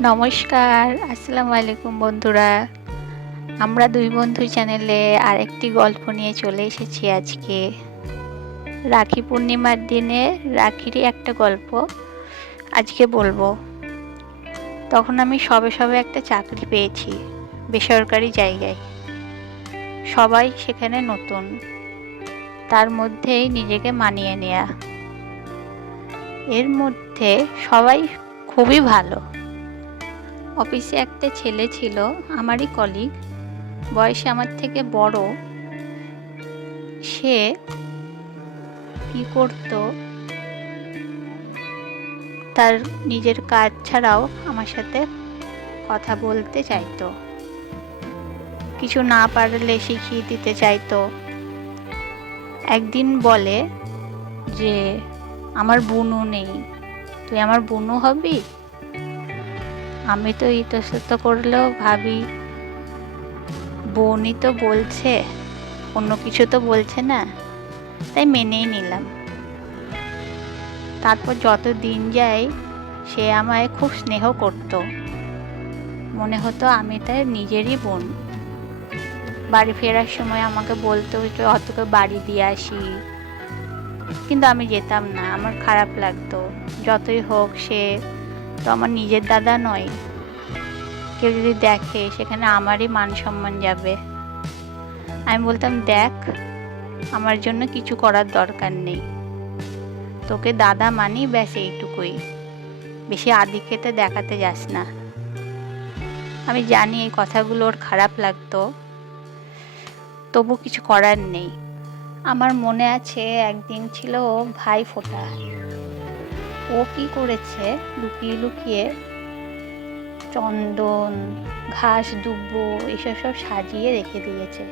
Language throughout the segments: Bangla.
নমস্কার, আসসালামু আলাইকুম বন্ধুরা। আমরা দুই বন্ধু চ্যানেলে আরেকটি গল্প নিয়ে চলে এসেছি আজকে। রাখি পূর্ণিমার দিনে রাখিরই একটা গল্প আজকে বলবো। তখন আমি সবে একটা চাকরি পেয়েছি বেসরকারি জায়গায়। সবাই সেখানে নতুন, তার মধ্যেই নিজেকে মানিয়ে নেয়া। এর মধ্যে সবাই খুবই ভালো। অফিসে একটা ছেলে ছিল, আমারই কলিগ, বয়সে আমার থেকে বড়। সে কি করতো, তার নিজের কাজ ছাড়াও আমার সাথে কথা বলতে চাইতো, কিছু না পারলে শিখিয়ে দিতে চাইতো। একদিন বলে যে আমার বুনু নেই, তুই আমার বুনু হবি? আমি তো ইতস্তত করলেও ভাবি বোনই তো বলছে, অন্য কিছু তো বলছে না, তাই মেনেই নিলাম। তারপর যত দিন যায় সে আমায় খুব স্নেহ করত, মনে হতো আমি তার নিজেরই বোন। বাড়ি ফেরার সময় আমাকে বলতো যে অতকে বাড়ি দিয়ে আসি, কিন্তু আমি যেতাম না, আমার খারাপ লাগতো। যতই হোক সে তো আমার নিজের দাদা নয়, কেউ যদি দেখে সেখানে আমারই মান সম্মান যাবে। আমি বলতাম, দেখ, আমার জন্য কিছু করার দরকার নেই, তোকে দাদা মানি, ব্যাস এইটুকুই, বেশি আদিক্ষেতা দেখাতে যাস না। আমি জানি এই কথাগুলো ওর খারাপ লাগতো, তবু কিছু করার নেই। আমার মনে আছে একদিন ছিল ভাই ফোঁটা। ও কি করেছে, লুকিয়ে লুকিয়ে চন্দন, ঘাস, দুব্বো এসব সব সাজিয়ে রেখে দিয়েছে।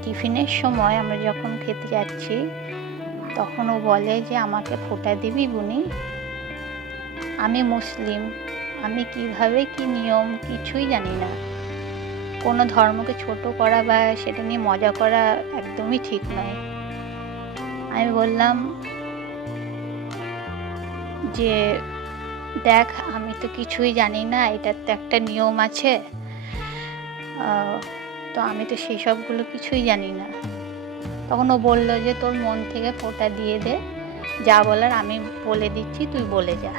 টিফিনের সময় আমরা যখন খেতে যাচ্ছি তখন ও বলে যে আমাকে ফোঁটা দিবি বুনি? আমি মুসলিম, আমি কিভাবে কি নিয়ম কিছুই জানি না। কোনো ধর্মকে ছোট করা বা সেটা নিয়ে মজা করা একদমই ঠিক নয়। আমি বললাম যে দেখ, আমি তো কিছুই জানি না, এটার তো একটা নিয়ম আছে, তো আমি তো সেই সবগুলো কিছুই জানি না। তখন ও বলল যে তোর মন থেকে ফোঁটা দিয়ে দে, যা বলার আমি বলে দিচ্ছি, তুই বলে যা,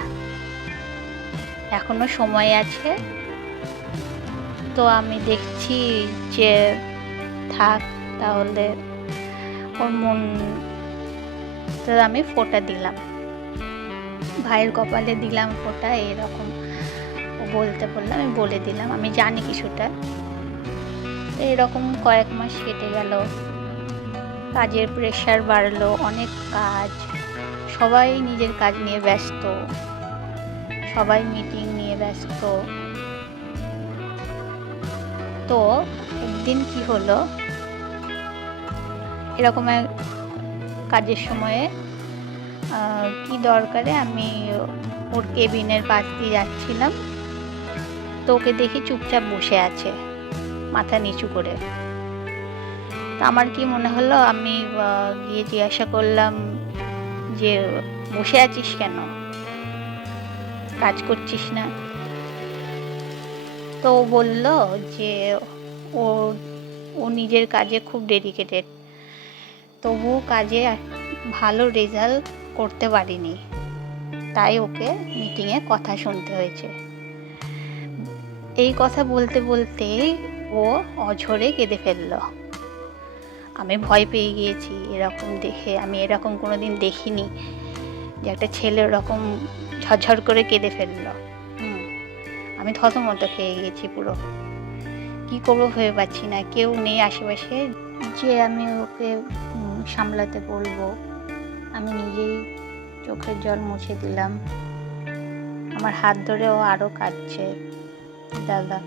এখনো সময় আছে। তো আমি দেখছি যে থাক, তাহলে ওর মন, তো আমি ফোঁটা দিলাম, ভাইয়ের কপালে দিলাম ফোঁটা। এরকম ও বলতে বললাম, আমি বলে দিলাম, আমি জানি কিছুটা। এরকম কয়েক মাস কেটে গেল, কাজের প্রেশার বাড়লো, অনেক কাজ, সবাই নিজের কাজ নিয়ে ব্যস্ত, সবাই মিটিং নিয়ে ব্যস্ত। তো একদিন কি হলো, এরকম এক কাজের সময়ে কি দরকারে আমি ওর কেবিনের পাশ দিয়ে যাচ্ছিলাম, তো ওকে দেখি চুপচাপ বসে আছে মাথা নিচু করে। তো আমার কি মনে হলো, আমি গিয়ে জিজ্ঞাসা করলাম যে বসে আছিস কেন, কাজ করছিস না? তো ও বলল যে ও ও নিজের কাজে খুব ডেডিকেটেড, তবুও কাজে ভালো রেজাল্ট করতে পারিনি, তাই ওকে মিটিংয়ে কথা শুনতে হয়েছে। এই কথা বলতে বলতে ও অঝরে কেঁদে ফেলল। আমি ভয় পেয়ে গিয়েছি, এরকম দেখে আমি এরকম কোনোদিন দেখিনি যে একটা ছেলে ওরকম ঝরঝর করে কেঁদে ফেললো। আমি থতমত খেয়ে গিয়েছি পুরো, কি করবো ভেবে পাচ্ছি না, কেউ নেই আশেপাশে যে আমি ওকে সামলাতে বলবো। আমি নিজেই চোখের জল মুছে দিলাম। আমার হাত ধরে ও আরো কাঁদছে, দাদা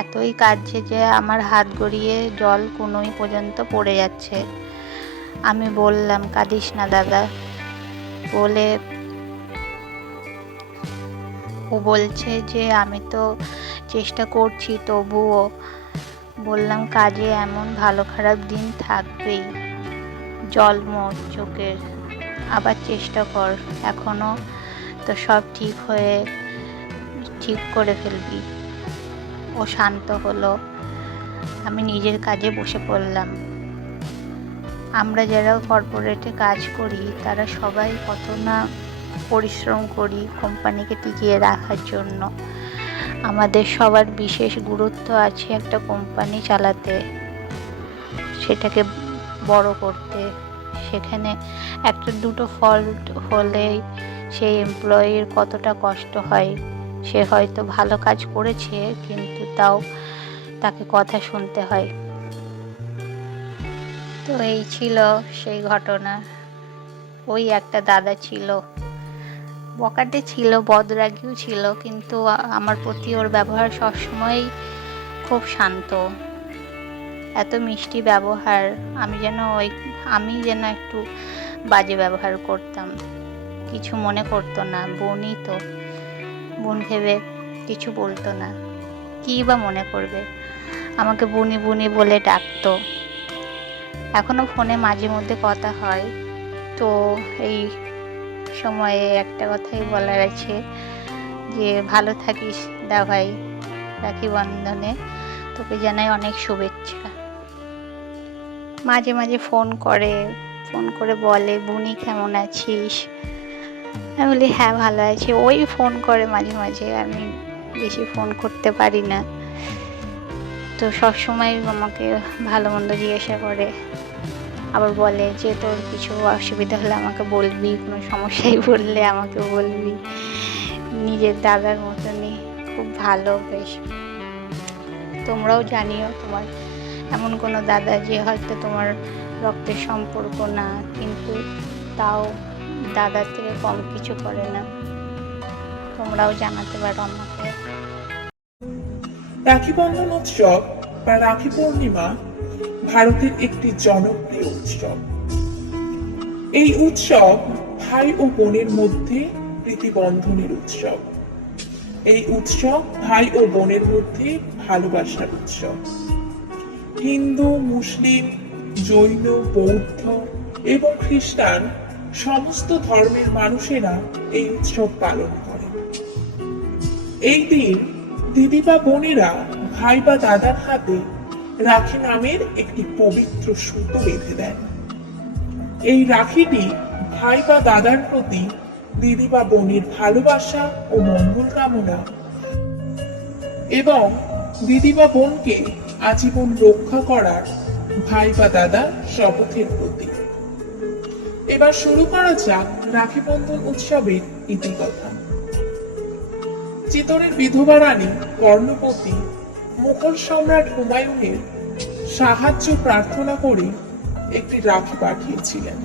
এতই কাঁদছে যে আমার হাত গড়িয়ে জল কোনোই পর্যন্ত পড়ে যাচ্ছে। আমি বললাম, কাঁদিস না দাদা বলে। ও বলছে যে আমি তো চেষ্টা করছি, তবুও। বললাম, কাজে এমন ভালো খারাপ দিন থাকবেই, জল মোট চোখের, আবার চেষ্টা কর, এখনো তো সব ঠিক করে ফেলবি। ও শান্ত হলো। আমি নিজের কাজে বসে পড়লাম। আমরা যারা কর্পোরেটে কাজ করি তারা সবাই কত না পরিশ্রম করি কোম্পানিকে টিকিয়ে রাখার জন্য। আমাদের সবার বিশেষ গুরুত্ব আছে একটা কোম্পানি চালাতে, সেটাকে বড় করতে। সেখানে একটা দুটো ফল্ট হলেই সেই এমপ্লয়ির কতটা কষ্ট হয়। সে হয়তো ভালো কাজ করেছে, কিন্তু তাও তাকে কথা শুনতে হয়। তো এই ছিল সেই ঘটনা। ওই একটা দাদা ছিল, বকাটে ছিল, বদরাগীও ছিল, কিন্তু আমার প্রতি ওর ব্যবহার সবসময়ই খুব শান্ত। এত মিষ্টি ব্যবহার। আমি যেন একটু বাজে ব্যবহার করতাম, কিছু মনে করতো না। বোনই তো, বোন ভেবে কিছু বলতো না। কী বা মনে করবে, আমাকে বুনি বুনি বলে ডাকতো। এখনো ফোনে মাঝে মধ্যে কথা হয়। তো এই সময়ে একটা কথাই বলার আছে, যে ভালো থাকিস দা ভাই, রাখি বন্ধনে তোকে জানাই অনেক শুভেচ্ছা। মাঝে মাঝে ফোন করে বলে, বুনি কেমন আছিস? আমি বলি হ্যাঁ ভালো আছি। ওই ফোন করে মাঝে মাঝে, আমি বেশি ফোন করতে পারি না। তো সবসময় আমাকে ভালো মন্দ জিজ্ঞাসা করে, আবার বলে যে তোর কিছু অসুবিধা হলে আমাকে বলবি, কোনো সমস্যায় পড়লে আমাকে বলবি। নিজের দাদার মতনই, খুব ভালো। বেশ, তোমরাও জানিও তোমার এমন কোনো দাদা যে হয়তো তোমার রক্তের সম্পর্ক না, কিন্তু তাও দাদার থেকে কম কিছু করে না। তোমরাও জানাতে পারো আমাকে। রাখি বন্ধন উৎসব বা রাখি পূর্ণিমা ভারতের একটি জনপ্রিয় উৎসব। এই উৎসব ভাই ও বোনের মধ্যে প্রীতিবন্ধনের উৎসব। এই উৎসব ভাই ও বোনের মধ্যে ভালোবাসার উৎসব। হিন্দু, মুসলিম, জৈন, বৌদ্ধ এবং খ্রিস্টান সমস্ত ধর্মের মানুষেরা এই উৎসব পালন করে। এই দিন দিদি বা বোনেরা ভাই বা দাদার হাতে রাখি নামের একটি পবিত্র সুতো বেঁধে দেন। এই রাখিটি ভাই বা দাদার প্রতি দিদি বা বোনের ভালোবাসা ও মঙ্গল কামনা এবং দিদি বা বোনকে আজীবন রক্ষা করার ভাই বা দাদার শপথের প্রতীক। এবার শুরু করা যাক রাখি বন্ধন উৎসবের ইতিকথা। চিতরের বিধবা রানী কর্ণবতী মুঘল সম্রাট হুমায়ুনের সাহায্য প্রার্থনা করে একটি রাখি পাঠিয়েছিলেন।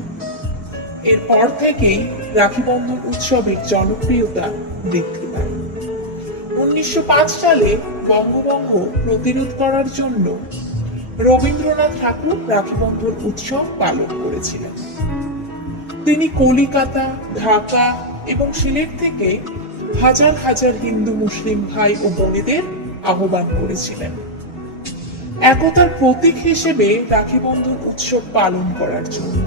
এরপর থেকেই রাখি বন্ধন উৎসবের জনপ্রিয়তা বৃদ্ধি পায়। 1905 সালে বঙ্গভঙ্গ প্রতিরোধ করার জন্য রবীন্দ্রনাথ ঠাকুর রাখি বন্ধন উৎসব পালন করেছিলেন। তিনি কলিকাতা, ঢাকা এবং সিলেট থেকে হাজার হাজার হিন্দু মুসলিম ভাই ও বোনেদের আহ্বান করেছিলেন একতার প্রতীক হিসেবে রাখি বন্ধন উৎসব পালন করার জন্য।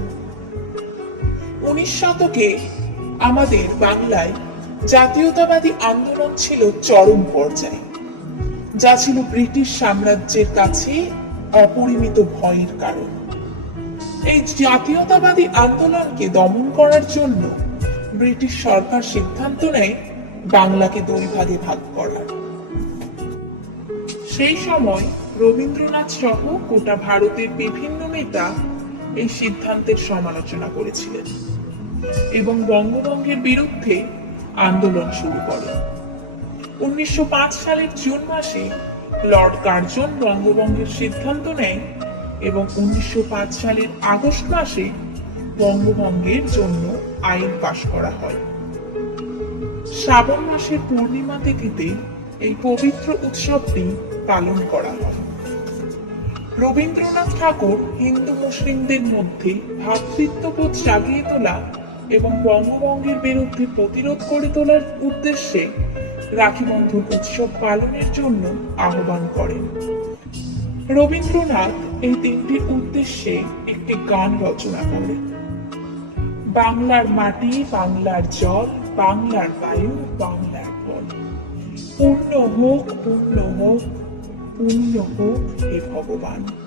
19 শতকে আমাদের বাংলায় জাতীয়তাবাদী আন্দোলন ছিল চরম পর্যায়ে, যা ছিল ব্রিটিশ সাম্রাজ্যের কাছে অপরিমিত ভয়ের কারণ। এই জাতীয়তাবাদী আন্দোলনকে দমন করার জন্য ব্রিটিশ সরকার সিদ্ধান্ত নেয় বাংলাকে দুই ভাগে ভাগ করার। সেই সময় রবীন্দ্রনাথ সহ গোটা ভারতের বিভিন্ন নেতা এই সিদ্ধান্তের সমালোচনা করেছিলেন এবং বঙ্গভঙ্গের বিরুদ্ধে আন্দোলন শুরু করেন। 1905 সালের জুন মাসে লর্ড কার্জন বঙ্গভঙ্গের সিদ্ধান্ত নেয় এবং 1905 সালের আগস্ট মাসে বঙ্গভঙ্গের জন্য আইন পাশ করা হয়। শ্রাবণ মাসের পূর্ণিমা তিথিতে এই পবিত্র উৎসবটি পালন করা হয়। রবীন্দ্রনাথ ঠাকুর হিন্দু মুসলিমদের মধ্যে ভ্রাতৃত্ববোধ জাগিয়ে তোলা এবং বঙ্গভঙ্গের বিরুদ্ধে প্রতিরোধ করে তোলার উদ্দেশ্যে রাখি বন্ধন উৎসব পালনের জন্য আহ্বান করেন। রবীন্দ্রনাথ এই দিনটির উদ্দেশ্যে একটি গান রচনা করেন। বাংলার মাটি, বাংলার জল, বাংলার বায়ু, বাংলার বল। পূর্ণ হোক, পূর্ণ হোক, পূর্ণ হোক হে ভগবান।